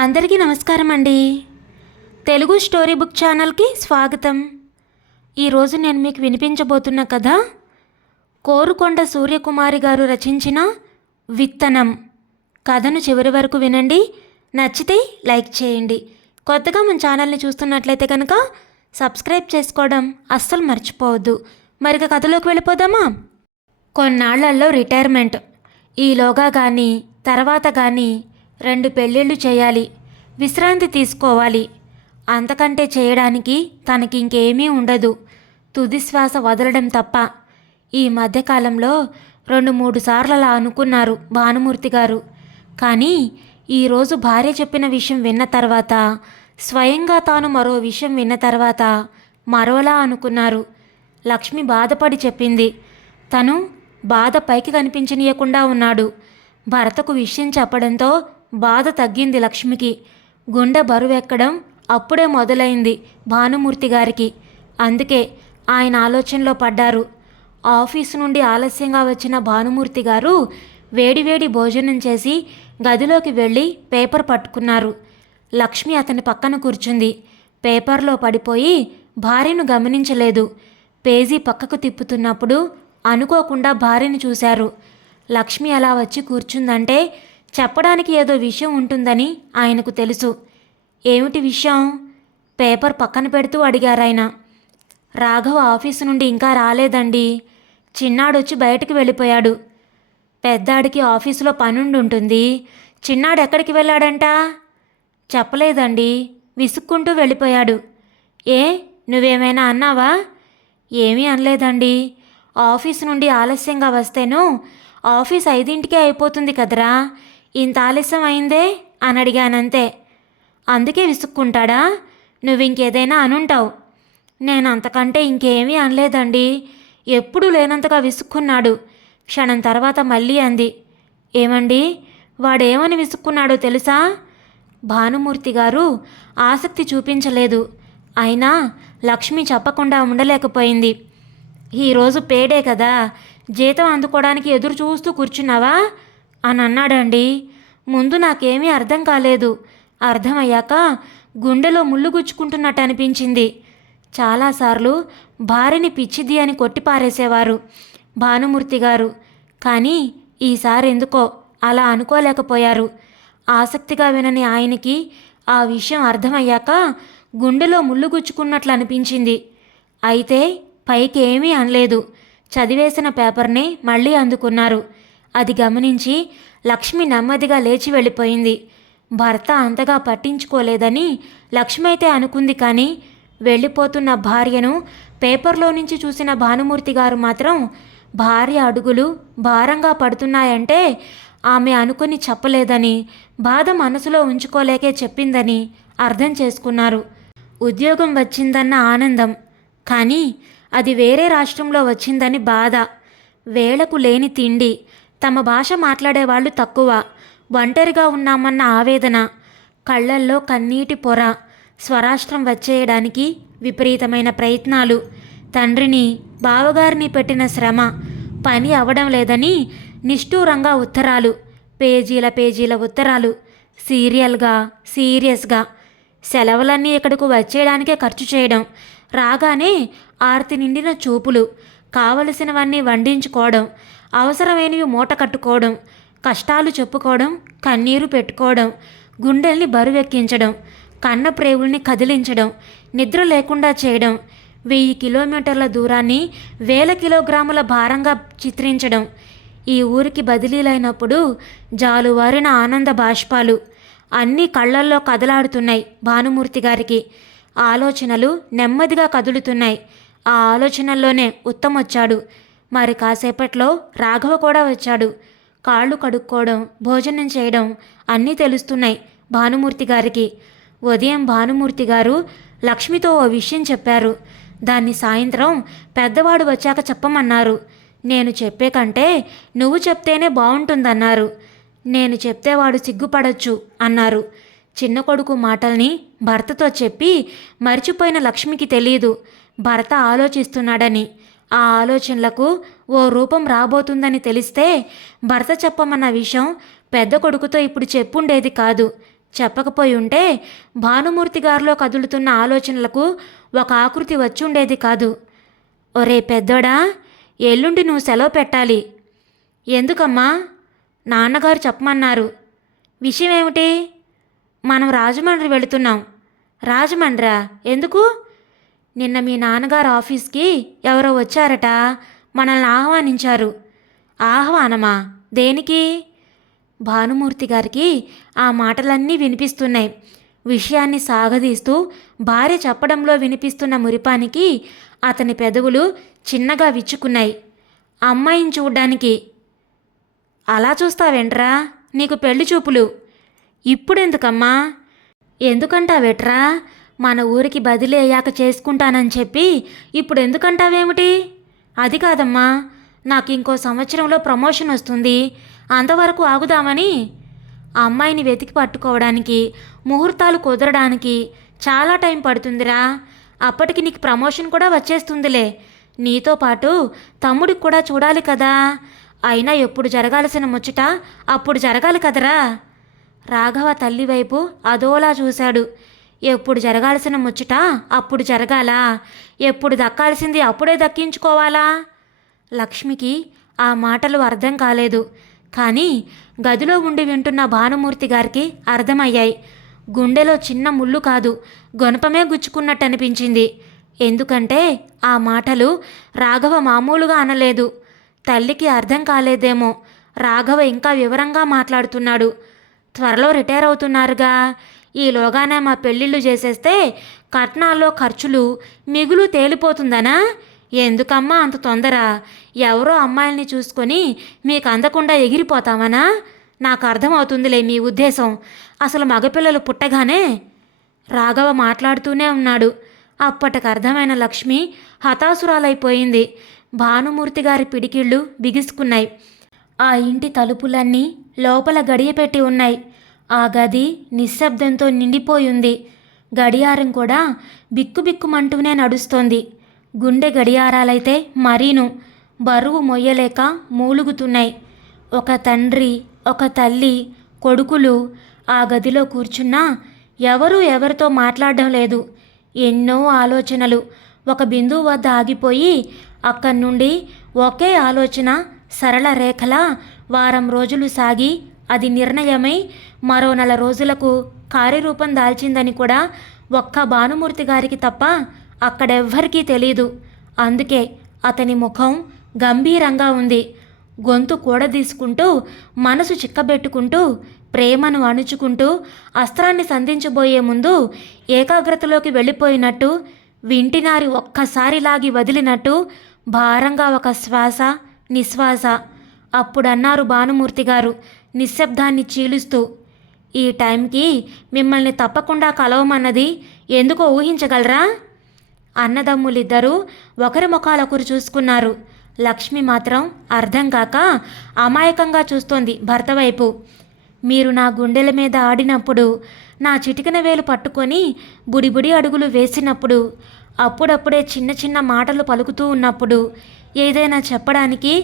అందరికీ నమస్కారం అండి. తెలుగు స్టోరీ బుక్ ఛానల్కి స్వాగతం. ఈరోజు నేను మీకు వినిపించబోతున్న కథ కోరుకొండ సూర్యకుమారి గారు రచించిన విత్తనం. కథను చివరి వరకు వినండి. నచ్చితే లైక్ చేయండి. కొత్తగా మన ఛానల్ని చూస్తున్నట్లయితే కనుక సబ్స్క్రైబ్ చేసుకోవడం అస్సలు మర్చిపోవద్దు. మరిక కథలోకి వెళ్ళిపోదామా? కొన్నాళ్లలో రిటైర్మెంట్. ఈలోగా కానీ తర్వాత కానీ 2 పెళ్ళిళ్ళు చేయాలి, విశ్రాంతి తీసుకోవాలి. అంతకంటే చేయడానికి తనకి ఇంకేమీ ఉండదు, తుది శ్వాస వదలడం తప్ప. ఈ మధ్యకాలంలో 2-3 సార్లు అలా అనుకున్నారు భానుమూర్తి గారు. కానీ ఈరోజు భార్య చెప్పిన విషయం విన్న తర్వాత, స్వయంగా తాను మరో విషయం విన్న తర్వాత మరోలా అనుకున్నారు. లక్ష్మి బాధపడి చెప్పింది. తను బాధ పైకి కనిపించనీయకుండా ఉన్నాడు. భర్తకు విషయం చెప్పడంతో బాధ తగ్గింది లక్ష్మికి. గుండె బరువెక్కడం అప్పుడే మొదలైంది భానుమూర్తి గారికి. అందుకే ఆయన ఆలోచనలో పడ్డారు. ఆఫీసు నుండి ఆలస్యంగా వచ్చిన భానుమూర్తి గారు వేడివేడి భోజనం చేసి గదిలోకి వెళ్ళి పేపర్ పట్టుకున్నారు. లక్ష్మి అతని పక్కన కూర్చుంది. పేపర్లో పడిపోయి భార్యను గమనించలేదు. పేజీ పక్కకు తిప్పుతున్నప్పుడు అనుకోకుండా భార్యను చూశారు. లక్ష్మి అలా వచ్చి కూర్చుందంటే చెప్పడానికి ఏదో విషయం ఉంటుందని ఆయనకు తెలుసు. ఏమిటి విషయం? పేపర్ పక్కన పెడుతూ అడిగారాయన. రాఘవ ఆఫీసు నుండి ఇంకా రాలేదండి. చిన్నాడొచ్చి బయటకు వెళ్ళిపోయాడు. పెద్దాడికి ఆఫీసులో పనుండి ఉంటుంది. చిన్నాడు ఎక్కడికి వెళ్ళాడంట? చెప్పలేదండి, విసుక్కుంటూ వెళ్ళిపోయాడు. ఏ, నువ్వేమైనా అన్నావా? ఏమీ అనలేదండి. ఆఫీసు నుండి ఆలస్యంగా వస్తేనూ ఆఫీస్ 5ంటికే అయిపోతుంది కదరా, ఇంత ఆలస్యం అయిందే అని అడిగానంతే. అందుకే విసుక్కుంటాడా? నువ్వు ఇంకేదైనా అనుంటావు. నేను అంతకంటే ఇంకేమీ అనలేదండి. ఎప్పుడూ లేనంతగా విసుక్కున్నాడు. క్షణం తర్వాత మళ్ళీ అంది. ఏమండి, వాడేమని విసుక్కున్నాడో తెలుసా? భానుమూర్తి గారు ఆసక్తి చూపించలేదు. అయినా లక్ష్మి చెప్పకుండా ఉండలేకపోయింది. ఈరోజు పేడే కదా, జీతం అందుకోవడానికి ఎదురు చూస్తూ కూర్చున్నావా అని అన్నాడండి. ముందు నాకేమీ అర్థం కాలేదు. అర్థమయ్యాక గుండెలో ముళ్ళు గుచ్చుకుంటున్నట్టు అనిపించింది. చాలాసార్లు భార్యని పిచ్చిది అని కొట్టిపారేసేవారు భానుమూర్తి గారు. కానీ ఈసారి ఎందుకో అలా అనుకోలేకపోయారు. ఆసక్తిగా వినని ఆయనకి ఆ విషయం అర్థమయ్యాక గుండెలో ముళ్ళు గుచ్చుకున్నట్లు అనిపించింది. అయితే పైకి ఏమీ అనలేదు. చదివేసిన పేపర్ని మళ్ళీ అందుకున్నారు. అది గమనించి లక్ష్మి నెమ్మదిగా లేచి వెళ్ళిపోయింది. భర్త అంతగా పట్టించుకోలేదని లక్ష్మి అయితే అనుకుంది. కానీ వెళ్ళిపోతున్న భార్యను పేపర్లో నుంచి చూసిన భానుమూర్తి గారు మాత్రం భార్య అడుగులు భారంగా పడుతున్నాయంటే ఆమె అనుకుని చెప్పలేదని, బాధ మనసులో ఉంచుకోలేకే చెప్పిందని అర్థం చేసుకున్నారు. ఉద్యోగం వచ్చిందన్న ఆనందం, కానీ అది వేరే రాష్ట్రంలో వచ్చిందని బాధ. వేళకు లేని తిండి, తమ భాష మాట్లాడేవాళ్ళు తక్కువ, ఒంటరిగా ఉన్నామన్న ఆవేదన, కళ్ళల్లో కన్నీటి పొర, స్వరాష్ట్రం వచ్చేయడానికి విపరీతమైన ప్రయత్నాలు, తండ్రిని బావగారిని పెట్టిన శ్రమ, పని అవడం లేదని నిష్ఠూరంగా ఉత్తరాలు, పేజీల ఉత్తరాలు, సీరియల్గా సీరియస్గా. సెలవులన్నీ ఇక్కడకు వచ్చేయడానికే ఖర్చు చేయడం, రాగానే ఆర్తి నిండిన చూపులు, కావలసినవన్నీ వండించుకోవడం, అవసరమైనవి మూట కట్టుకోవడం, కష్టాలు చెప్పుకోవడం, కన్నీరు పెట్టుకోవడం, గుండెల్ని బరువెక్కించడం, కన్న ప్రేవుల్ని కదిలించడం, నిద్ర లేకుండా చేయడం, 1000 కిలోమీటర్ల దూరాన్ని 1000 కిలోగ్రాముల భారంగా చిత్రించడం. ఈ ఊరికి బదిలీలైనప్పుడు జాలువారిన ఆనంద బాష్పాలు అన్నీ కళ్ళల్లో కదలాడుతున్నాయి భానుమూర్తి గారికి. ఆలోచనలు నెమ్మదిగా కదులుతున్నాయి. ఆ ఆలోచనల్లోనే ఉత్తమొచ్చాడు. మరి కాసేపట్లో రాఘవ కూడా వచ్చాడు. కాళ్ళు కడుక్కోవడం, భోజనం చేయడం అన్నీ తెలుస్తున్నాయి భానుమూర్తి గారికి. ఉదయం భానుమూర్తి గారు లక్ష్మితో ఓ విషయం చెప్పారు. దాన్ని సాయంత్రం పెద్దవాడు వచ్చాక చెప్పమన్నారు. నేను చెప్పే కంటే నువ్వు చెప్తేనే బాగుంటుందన్నారు. నేను చెప్తే వాడు సిగ్గుపడొచ్చు అన్నారు. చిన్న కొడుకు మాటల్ని భర్తతో చెప్పి మర్చిపోయిన లక్ష్మికి తెలియదు భర్త ఆలోచిస్తున్నాడని. ఆ ఆలోచనలకు ఓ రూపం రాబోతుందని తెలిస్తే భర్త చెప్పమన్న విషయం పెద్ద కొడుకుతో ఇప్పుడు చెప్పుండేది కాదు. చెప్పకపోయి ఉంటే భానుమూర్తి గారిలో కదులుతున్న ఆలోచనలకు ఒక ఆకృతి వచ్చుండేది కాదు. ఒరే పెద్దోడా, ఎల్లుండి నువ్వు సెలవు పెట్టాలి. ఎందుకమ్మా? నాన్నగారు చెప్పమన్నారు. విషయం ఏమిటి? మనం రాజమండ్రి వెళుతున్నాం. రాజమండ్రా? ఎందుకు? నిన్న మీ నాన్నగారు ఆఫీస్కి ఎవరో వచ్చారట, మనల్ని ఆహ్వానించారు. ఆహ్వానమా? దేనికి? భానుమూర్తి గారికి ఆ మాటలన్నీ వినిపిస్తున్నాయి. విషయాన్ని సాగదీస్తూ భార్య చెప్పడంలో వినిపిస్తున్న మురిపానికి అతని పెదవులు చిన్నగా విచ్చుకున్నాయి. అమ్మాయిని చూడ్డానికి. అలా చూస్తావేంట్రా? నీకు పెళ్లి చూపులు ఇప్పుడెందుకమ్మా? ఎందుకంటావేట్రా? మన ఊరికి బదిలీ అయ్యాక చేసుకుంటానని చెప్పి ఇప్పుడు ఎందుకంటావేమిటి? అది కాదమ్మా, నాకు ఇంకో సంవత్సరంలో ప్రమోషన్ వస్తుంది, అంతవరకు ఆగుదామని. అమ్మాయిని వెతికి పట్టుకోవడానికి, ముహూర్తాలు కుదరడానికి చాలా టైం పడుతుందిరా. అప్పటికి నీకు ప్రమోషన్ కూడా వచ్చేస్తుందిలే. నీతో పాటు తమ్ముడికి కూడా చూడాలి కదా. అయినా ఎప్పుడు జరగాల్సిన ముచ్చట అప్పుడు జరగాలి కదరా. రాఘవ తల్లి వైపు అదోలా చూశాడు. ఎప్పుడు జరగాల్సిన ముచ్చట అప్పుడు జరగాలా? ఎప్పుడు దక్కాల్సింది అప్పుడే దక్కించుకోవాలా? లక్ష్మికి ఆ మాటలు అర్థం కాలేదు. కానీ గదిలో ఉండి వింటున్న భానుమూర్తి గారికి అర్థమయ్యాయి. గుండెలో చిన్న ముళ్ళు కాదు, గొనపమే గుచ్చుకున్నట్టు అనిపించింది. ఎందుకంటే ఆ మాటలు రాఘవ మామూలుగా అనలేదు. తల్లికి అర్థం కాలేదేమో. రాఘవ ఇంకా వివరంగా మాట్లాడుతున్నాడు. త్వరలో రిటైర్ అవుతున్నారుగా, ఈలోగానే మా పెళ్ళిళ్ళు చేసేస్తే కట్నాల్లో ఖర్చులు మిగులు తేలిపోతుందనా? ఎందుకమ్మా అంత తొందర? ఎవరో అమ్మాయిల్ని చూసుకొని మీకు అందకుండా ఎగిరిపోతామనా? నాకు అర్థమవుతుందిలే మీ ఉద్దేశం. అసలు మగపిల్లలు పుట్టగానే. రాఘవ మాట్లాడుతూనే ఉన్నాడు. అప్పటికి అర్థమైన లక్ష్మి హతాసురాలైపోయింది. భానుమూర్తి గారి పిడికిళ్ళు బిగుసుకున్నాయి. ఆ ఇంటి తలుపులన్నీ లోపల గడియపెట్టి ఉన్నాయి. ఆ గది నిశ్శబ్దంతో నిండిపోయింది. గడియారం కూడా బిక్కుబిక్కుమంటూనే నడుస్తోంది. గుండె గడియారాలైతే మరీను బరువు మొయ్యలేక మూలుగుతున్నాయి. ఒక తండ్రి, ఒక తల్లి, కొడుకులు ఆ గదిలో కూర్చున్నా ఎవరూ ఎవరితో మాట్లాడడం లేదు. ఎన్నో ఆలోచనలు ఒక బిందువు వద్ద ఆగిపోయి అక్కడి నుండి ఒకే ఆలోచన సరళ రేఖలా వారం రోజులు సాగి అది నిర్ణయమై మరో 4 రోజులకు కార్యరూపం దాల్చిందని కూడా ఒక్క భానుమూర్తి గారికి తప్ప అక్కడెవ్వరికీ తెలీదు. అందుకే అతని ముఖం గంభీరంగా ఉంది. గొంతు కూడదీసుకుంటూ, మనసు చిక్కబెట్టుకుంటూ, ప్రేమను అణుచుకుంటూ అస్త్రాన్ని సంధించబోయే ముందు ఏకాగ్రతలోకి వెళ్ళిపోయినట్టు, వింటినారి ఒక్కసారి లాగి వదిలినట్టు భారంగా ఒక శ్వాస, నిశ్వాస. అప్పుడన్నారు భానుమూర్తి గారు నిశ్శబ్దాన్ని చీలుస్తూ, ఈ టైంకి మిమ్మల్ని తప్పకుండా కలవమన్నది ఎందుకో ఊహించగలరా? అన్నదమ్ములిద్దరూ ఒకరి ముఖాలొకరు చూసుకున్నారు. లక్ష్మి మాత్రం అర్థం కాక అమాయకంగా చూస్తోంది భర్త వైపు. మీరు నా గుండెల మీద ఆడినప్పుడు, నా చిటికెన వేలు పట్టుకొని బుడిబుడి అడుగులు వేసినప్పుడు, అప్పుడప్పుడే చిన్న చిన్న మాటలు పలుకుతూ ఉన్నప్పుడు, ఏదైనా చెప్పడానికి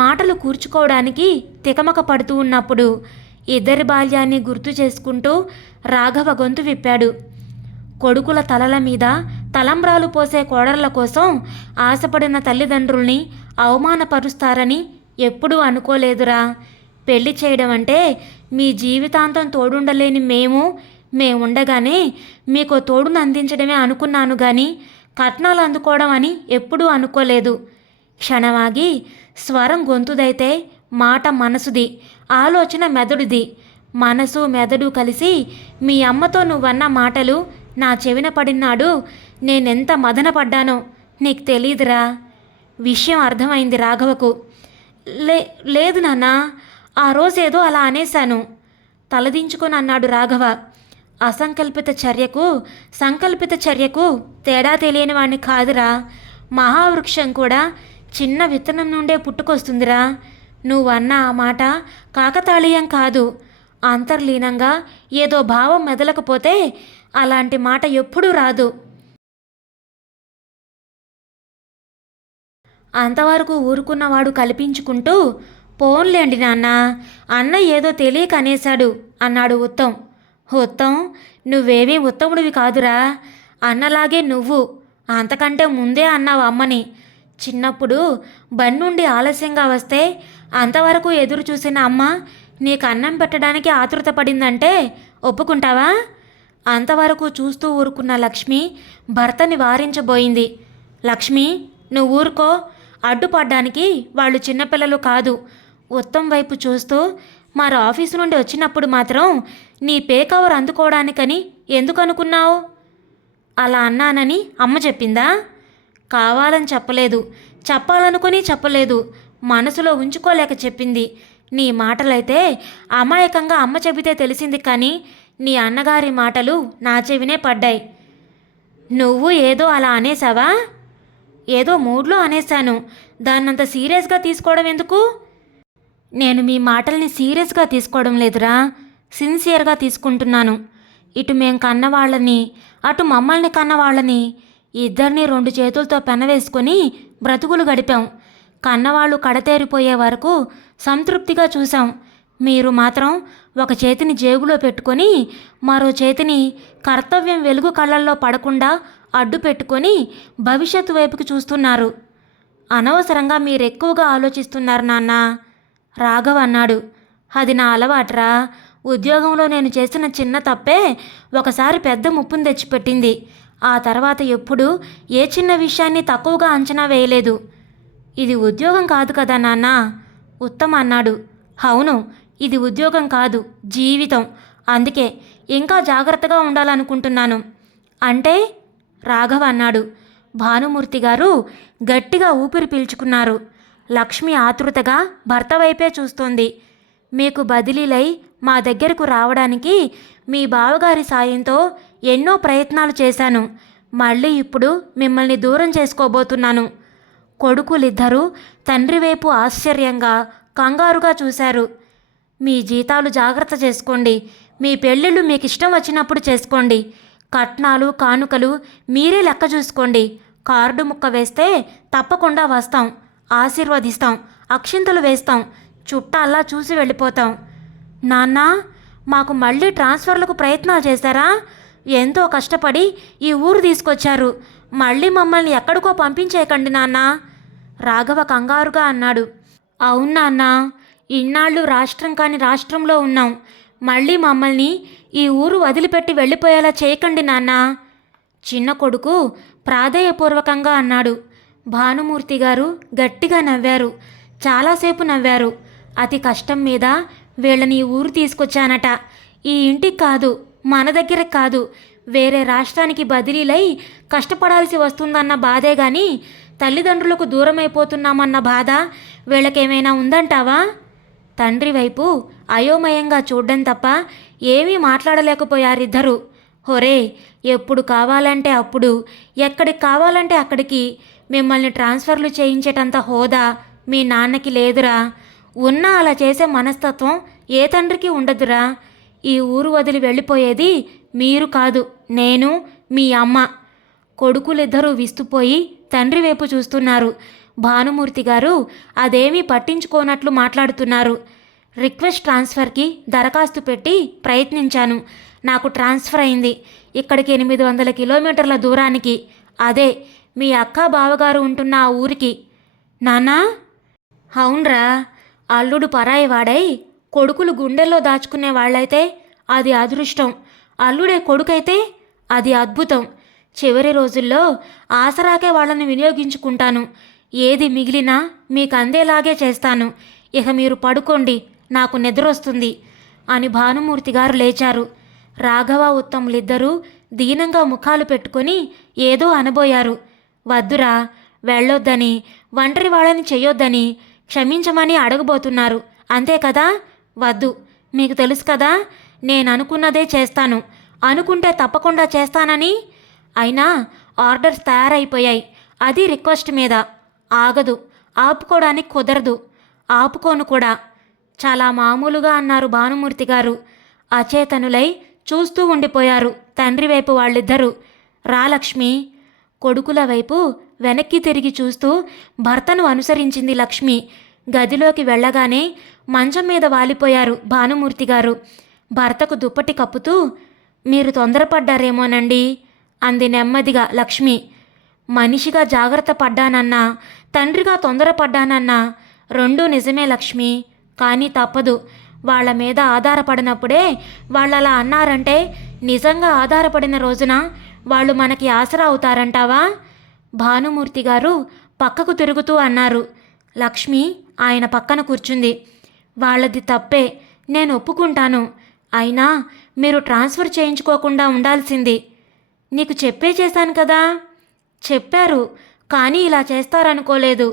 మాటలు కూర్చుకోవడానికి తికమక పడుతూ ఉన్నప్పుడు ఇద్దరి బాల్యాన్ని గుర్తు చేసుకుంటూ రాఘవ గొంతు విప్పాడు. కొడుకుల తలల మీద తలంబ్రాలు పోసే కోడళ్ల కోసం ఆశపడిన తల్లిదండ్రుల్ని అవమానపరుస్తారని ఎప్పుడూ అనుకోలేదురా. పెళ్లి చేయడం అంటే మీ జీవితాంతం తోడుండలేని మేముండగానే మీకు తోడును అందించడమే అనుకున్నాను కానీ కట్నాలు అందుకోవడం అని ఎప్పుడూ అనుకోలేదు. క్షణమాగి స్వరం గొంతుదైతే మాట మనసుది, ఆలోచన మెదడుది. మనసు మెదడు కలిసి మీ అమ్మతో నువ్వన్న మాటలు నా చెవిన పడినాడు నేనెంత మదనపడ్డానో నీకు తెలీదురా. విషయం అర్థమైంది రాఘవకు. లేదు నాన్న, ఆ రోజేదో అలా అనేశాను తలదించుకొని అన్నాడు రాఘవ. అసంకల్పిత చర్యకు సంకల్పిత చర్యకు తేడా తెలియని వాణ్ణి కాదురా. మహావృక్షం కూడా చిన్న విత్తనం నుండే పుట్టుకొస్తుందిరా. నువ్వన్న ఆ మాట కాకతాళీయం కాదు. అంతర్లీనంగా ఏదో భావం మెదలకపోతే అలాంటి మాట ఎప్పుడూ రాదు. అంతవరకు ఊరుకున్నవాడు కల్పించుకుంటూ, పోన్లేండి నాన్న, అన్న ఏదో తెలియక అనేశాడు అన్నాడు ఉత్తమ్. ఉత్తం, నువ్వేమీ ఉత్తముడివి కాదురా. అన్నలాగే నువ్వు అంతకంటే ముందే అన్నావు అమ్మని. చిన్నప్పుడు బండి ఆలస్యంగా వస్తే అంతవరకు ఎదురు చూసిన అమ్మ నీకు అన్నం పెట్టడానికి ఆతృత పడిందంటే ఒప్పుకుంటావా? అంతవరకు చూస్తూ ఊరుకున్న లక్ష్మి భర్తని వారించబోయింది. లక్ష్మి, నువ్వు ఊరుకో. అడ్డుపడ్డానికి వాళ్ళు చిన్నపిల్లలు కాదు. ఉత్తం వైపు చూస్తూ, మరి ఆఫీసు నుండి వచ్చినప్పుడు మాత్రం నీ పేకవర్ అందుకోవడానికని ఎందుకు అనుకున్నావు? అలా అన్నానని అమ్మ చెప్పిందా? కావాలని చెప్పలేదు, చెప్పాలనుకుని చెప్పలేదు, మనసులో ఉంచుకోలేక చెప్పింది. నీ మాటలైతే అమాయకంగా అమ్మ చెబితే తెలిసింది, కానీ నీ అన్నగారి మాటలు నా చెవినే పడ్డాయి. నువ్వు ఏదో అలా అనేసావా? ఏదో మూడ్లో అనేశాను. దాన్నంత సీరియస్గా తీసుకోవడం ఎందుకు? నేను మీ మాటల్ని సీరియస్గా తీసుకోవడం లేదురా, సిన్సియర్గా తీసుకుంటున్నాను. ఇటు మేం కన్నవాళ్ళని, అటు మమ్మల్ని కన్నవాళ్ళని ఇద్దరిని 2 చేతులతో పెనవేసుకొని బ్రతుకులు గడిపాం. కన్నవాళ్ళు కడతేరిపోయే వరకు సంతృప్తిగా చూసాం. మీరు మాత్రం ఒక చేతిని జేబులో పెట్టుకొని మరో చేతిని కర్తవ్యం వెలుగు కళ్ళల్లో పడకుండా అడ్డు పెట్టుకొని భవిష్యత్తు వైపుకి చూస్తున్నారు. అనవసరంగా మీరెక్కువగా ఆలోచిస్తున్నారు నాన్న, రాఘవ్ అన్నాడు. అది నా అలవాట్రా. ఉద్యోగంలో నేను చేసిన చిన్న తప్పే ఒకసారి పెద్ద ముప్పును తెచ్చిపెట్టింది. ఆ తర్వాత ఎప్పుడూ ఏ చిన్న విషయాన్ని తక్కువగా అంచనా వేయలేదు. ఇది ఉద్యోగం కాదు కదా నాన్న, ఉత్తమ్ అన్నాడు. అవును, ఇది ఉద్యోగం కాదు, జీవితం. అందుకే ఇంకా జాగ్రత్తగా ఉండాలనుకుంటున్నాను. అంటే? రాఘవ్ అన్నాడు. భానుమూర్తి గారు గట్టిగా ఊపిరి పీల్చుకున్నారు. లక్ష్మి ఆతృతగా భర్త వైపే చూస్తోంది. మీకు బదిలీలై మా దగ్గరకు రావడానికి మీ బావగారి సాయంతో ఎన్నో ప్రయత్నాలు చేశాను. మళ్ళీ ఇప్పుడు మిమ్మల్ని దూరం చేసుకోబోతున్నాను. కొడుకులిద్దరూ తండ్రి వైపు ఆశ్చర్యంగా, కంగారుగా చూశారు. మీ జీతాలు జాగ్రత్త చేసుకోండి. మీ పెళ్ళిళ్ళు మీకు ఇష్టం వచ్చినప్పుడు చేసుకోండి. కట్నాలు, కానుకలు మీరే లెక్క చూసుకోండి. కార్డు ముక్క వేస్తే తప్పకుండా వస్తాం, ఆశీర్వదిస్తాం, అక్షింతలు వేస్తాం, చుట్టాల్లా చూసి వెళ్ళిపోతాం. నాన్న, మాకు మళ్ళీ ట్రాన్స్ఫర్లకు ప్రయత్నాలు చేశారా? ఎంతో కష్టపడి ఈ ఊరు తీసుకొచ్చారు. మళ్ళీ మమ్మల్ని ఎక్కడికో పంపించేయకండి నాన్న, రాఘవ కంగారుగా అన్నాడు. అవును నాన్న, ఇన్నాళ్ళు రాష్ట్రం కాని రాష్ట్రంలో ఉన్నాం. మళ్ళీ మమ్మల్ని ఈ ఊరు వదిలిపెట్టి వెళ్ళిపోయేలా చేయకండి నాన్న, చిన్న కొడుకు ప్రాధేయపూర్వకంగా అన్నాడు. భానుమూర్తి గారు గట్టిగా నవ్వారు. చాలాసేపు నవ్వారు. అతి కష్టం మీద వీళ్ళని ఈ ఊరు తీసుకొచ్చానట. ఈ ఇంటికి కాదు, మన దగ్గరకు కాదు, వేరే రాష్ట్రానికి బదిలీలై కష్టపడాల్సి వస్తుందన్న బాధే గాని తల్లిదండ్రులకు దూరమైపోతున్నామన్న బాధ వీళ్ళకేమైనా ఉందంటావా? తండ్రి వైపు అయోమయంగా చూడ్డం తప్ప ఏమీ మాట్లాడలేకపోయారిద్దరూ. హొరే, ఎప్పుడు కావాలంటే అప్పుడు, ఎక్కడికి కావాలంటే అక్కడికి మిమ్మల్ని ట్రాన్స్ఫర్లు చేయించేటంత హోదా మీ నాన్నకి లేదురా. ఉన్నా అలా చేసే మనస్తత్వం ఏ తండ్రికి ఉండదురా. ఈ ఊరు వదిలి వెళ్ళిపోయేది మీరు కాదు, నేను, మీ అమ్మ. కొడుకులిద్దరూ విస్తుపోయి తండ్రి వైపు చూస్తున్నారు. భానుమూర్తి గారు అదేమీ పట్టించుకోనట్లు మాట్లాడుతున్నారు. రిక్వెస్ట్ ట్రాన్స్ఫర్కి దరఖాస్తు పెట్టి ప్రయత్నించాను. నాకు ట్రాన్స్ఫర్ అయింది. ఇక్కడికి 800 కిలోమీటర్ల దూరానికి. అదే మీ అక్క బావగారు ఉంటున్న ఆ ఊరికి. నాన్నా? అవునరా, అల్లుడు పరాయి వాడై కొడుకులు గుండెల్లో దాచుకునే వాళ్ళైతే అది అదృష్టం. అల్లుడే కొడుకైతే అది అద్భుతం. చివరి రోజుల్లో ఆసరాకే వాళ్ళని వినియోగించుకుంటాను. ఏది మిగిలినా మీకు అందేలాగే చేస్తాను. ఇక మీరు పడుకోండి, నాకు నిద్రొస్తుంది అని భానుమూర్తి గారు లేచారు. రాఘవ, ఉత్తములిద్దరూ దీనంగా ముఖాలు పెట్టుకొని ఏదో అనబోయారు. వద్దురా, వెళ్ళొద్దని, ఒంటరి వాళ్ళని చెయ్యొద్దని క్షమించమని అడగబోతున్నారు. అంతే కదా? వద్దు, మీకు తెలుసు కదా, నేను అనుకున్నదే చేస్తాను, అనుకుంటే తప్పకుండా చేస్తానని. అయినా ఆర్డర్స్ తయారైపోయాయి. అది రిక్వెస్ట్ మీద. ఆగదు, ఆపుకోవడానికి కుదరదు, ఆపుకోను కూడా. చాలా మామూలుగా అన్నారు భానుమూర్తి గారు. అచేతనులై చూస్తూ ఉండిపోయారు తండ్రి వైపు వాళ్ళిద్దరూ. రా లక్ష్మి. కొడుకుల వైపు వెనక్కి తిరిగి చూస్తూ భర్తను అనుసరించింది లక్ష్మి. గదిలోకి వెళ్ళగానే మంచం మీద వాలిపోయారు భానుమూర్తి గారు. భర్తకు దుప్పటి కప్పుతూ, మీరు తొందరపడ్డారేమోనండి అంది నెమ్మదిగా లక్ష్మి. మనిషిగా జాగ్రత్త పడ్డానన్నా, తండ్రిగా తొందరపడ్డానన్నా రెండూ నిజమే లక్ష్మి. కానీ తప్పదు. వాళ్ళ మీద ఆధారపడినప్పుడే వాళ్ళు అలా అన్నారంటే నిజంగా ఆధారపడిన రోజున వాళ్ళు మనకి ఆసరా అవుతారంటావా? భానుమూర్తి గారు పక్కకు తిరుగుతూ అన్నారు. లక్ష్మి ఆయన పక్కన కూర్చుంది. వాళ్ళది తప్పే, నేను ఒప్పుకుంటాను. అయినా మీరు ట్రాన్స్ఫర్ చేయించుకోకుండా ఉండాల్సింది. నీకు చెప్పే చేశాను కదా. చెప్పారు, కానీ ఇలా చేస్తారనుకోలేదు.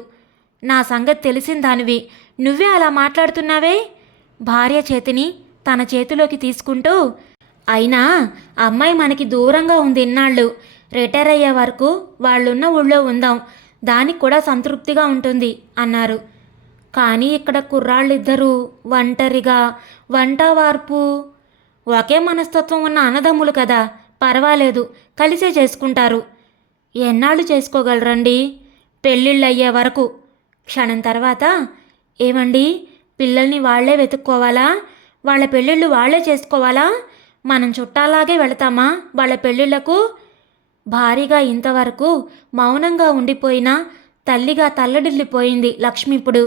నా సంగతి తెలిసిన దానివి నువ్వే అలా మాట్లాడుతున్నావే. భార్య చేతిని తన చేతిలోకి తీసుకుంటూ, అయినా అమ్మాయి మనకి దూరంగా ఉంది ఇన్నాళ్ళు. రిటైర్ అయ్యే వరకు వాళ్ళున్న ఊళ్ళో ఉందాం, దానికి కూడా సంతృప్తిగా ఉంటుంది అన్నారు. కానీ ఇక్కడ కుర్రాళ్ళిద్దరూ ఒంటరిగా, వంట వార్పు. ఒకే మనస్తత్వం ఉన్న అన్నదమ్ములు కదా, పర్వాలేదు, కలిసే చేసుకుంటారు. ఎన్నాళ్ళు చేసుకోగలరండి? పెళ్ళిళ్ళు అయ్యే వరకు. క్షణం తర్వాత, ఏమండి, పిల్లల్ని వాళ్లే వెతుక్కోవాలా? వాళ్ళ పెళ్ళిళ్ళు వాళ్లే చేసుకోవాలా? మనం చుట్టాలాగే వెళతామా వాళ్ళ పెళ్ళిళ్లకు? భారీగా ఇంతవరకు మౌనంగా ఉండిపోయినా తల్లిగా తల్లడిల్లిపోయింది లక్ష్మి. ఇప్పుడు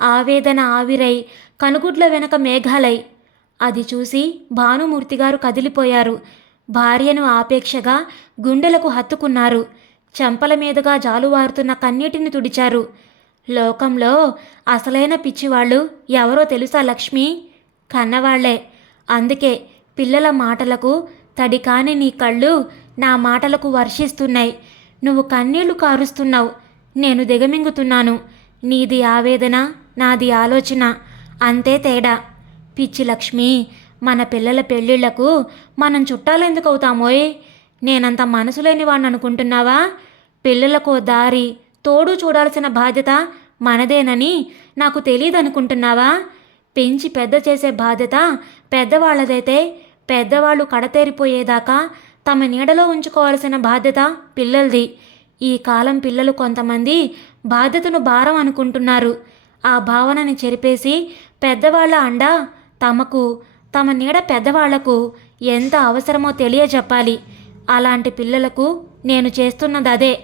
ఆవేదన ఆవిరై, కనుగుడ్ల వెనక మేఘాలై. అది చూసి భానుమూర్తి గారు కదిలిపోయారు. భార్యను ఆపేక్షగా గుండెలకు హత్తుకున్నారు. చెంపల మీదుగా జాలువారుతున్న కన్నీటిని తుడిచారు. లోకంలో అసలైన పిచ్చివాళ్ళు ఎవరో తెలుసా లక్ష్మి? కన్నవాళ్లే. అందుకే పిల్లల మాటలకు తడి కాని నీ కళ్ళు నా మాటలకు వర్షిస్తున్నాయి. నువ్వు కన్నీళ్లు కారుస్తున్నావు, నేను దిగమింగుతున్నాను. నీది ఆవేదన, నాది ఆలోచన, అంతే తేడా. పిచ్చి లక్ష్మి, మన పిల్లల పెళ్ళిళ్లకు మనం చుట్టాలెందుకు అవుతామోయ్? నేనంత మనసు లేని వాడిని అనుకుంటున్నావా? పిల్లలకు దారి తోడు చూడాల్సిన బాధ్యత మనదేనని నాకు తెలియదనుకుంటున్నావా? పెంచి పెద్ద చేసే బాధ్యత పెద్దవాళ్ళదైతే పెద్దవాళ్ళు కడతేరిపోయేదాకా తమ నీడలో ఉంచుకోవాల్సిన బాధ్యత పిల్లలది. ఈ కాలం పిల్లలు కొంతమంది బాధ్యతను భారం అనుకుంటున్నారు. ఆ భావనని చెరిపేసి పెద్దవాళ్ళ అండ తమకు, తమ నీడ పెద్దవాళ్లకు ఎంత అవసరమో తెలియజెప్పాలి. అలాంటి పిల్లలకు నేను చేస్తున్నది అదే.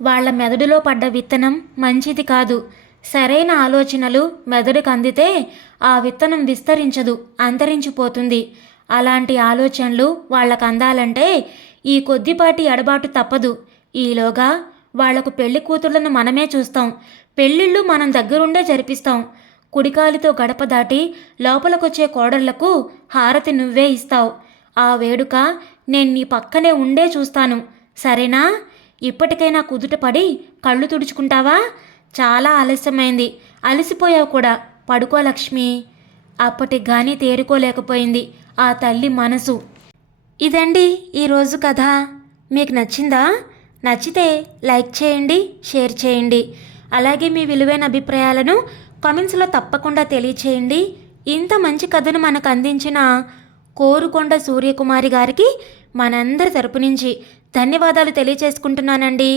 వాళ్ల మెదడులో పడ్డ విత్తనం మంచిది కాదు. సరైన ఆలోచనలు మెదడుకు అందితే ఆ విత్తనం విస్తరించదు, అంతరించిపోతుంది. అలాంటి ఆలోచనలు వాళ్ళకు అందాలంటే ఈ కొద్దిపాటి ఎడబాటు తప్పదు. ఈలోగా వాళ్లకు పెళ్లి కూతుళ్లను మనమే చూస్తాం. పెళ్ళిళ్ళు మనం దగ్గరుండే జరిపిస్తాం. కుడికాలితో గడప దాటి లోపలికొచ్చే కోడళ్లకు హారతి నువ్వే ఇస్తావు. ఆ వేడుక నేను నీ పక్కనే ఉండే చూస్తాను, సరేనా? ఇప్పటికైనా కుదుటపడి కళ్ళు తుడుచుకుంటావా? చాలా ఆలస్యమైంది, అలసిపోయావు కూడా. పడుకో లక్ష్మి. అప్పటికి కానీ తేరుకోలేకపోయింది ఆ తల్లి మనసు. ఇదండి ఈరోజు కథ. మీకు నచ్చిందా? నచ్చితే లైక్ చేయండి, షేర్ చేయండి. అలాగే మీ విలువైన అభిప్రాయాలను కామెంట్స్లో తప్పకుండా తెలియచేయండి. ఇంత మంచి కథను మనకు అందించిన కోరుకొండ సూర్యకుమారి గారికి మనందరి తరపు నుంచి ధన్యవాదాలు తెలియచేసుకుంటున్నానండి.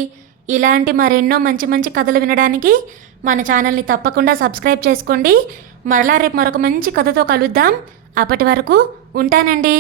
ఇలాంటి మరెన్నో మంచి మంచి కథలు వినడానికి మన ఛానల్ని తప్పకుండా సబ్స్క్రైబ్ చేసుకోండి. మరలా రేపు మరొక మంచి కథతో కలుద్దాం. అప్పటి వరకు ఉంటానండి.